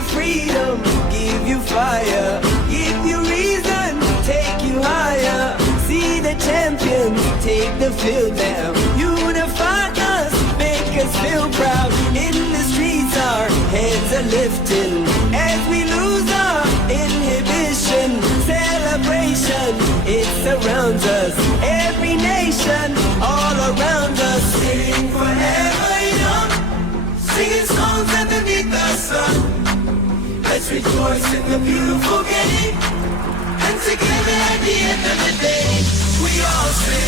you freedom, give you fire, give you reason, take you higher. See the champions take the field now. Unify us, make us feel proud. In the streets our heads are lifting as we lose our inhibition. Celebration, it surrounds us. Every nation, all around us. Sing forever young, singing songs underneath the sun. Let's rejoice in the beautiful game, and together at the end of the day, we all sing.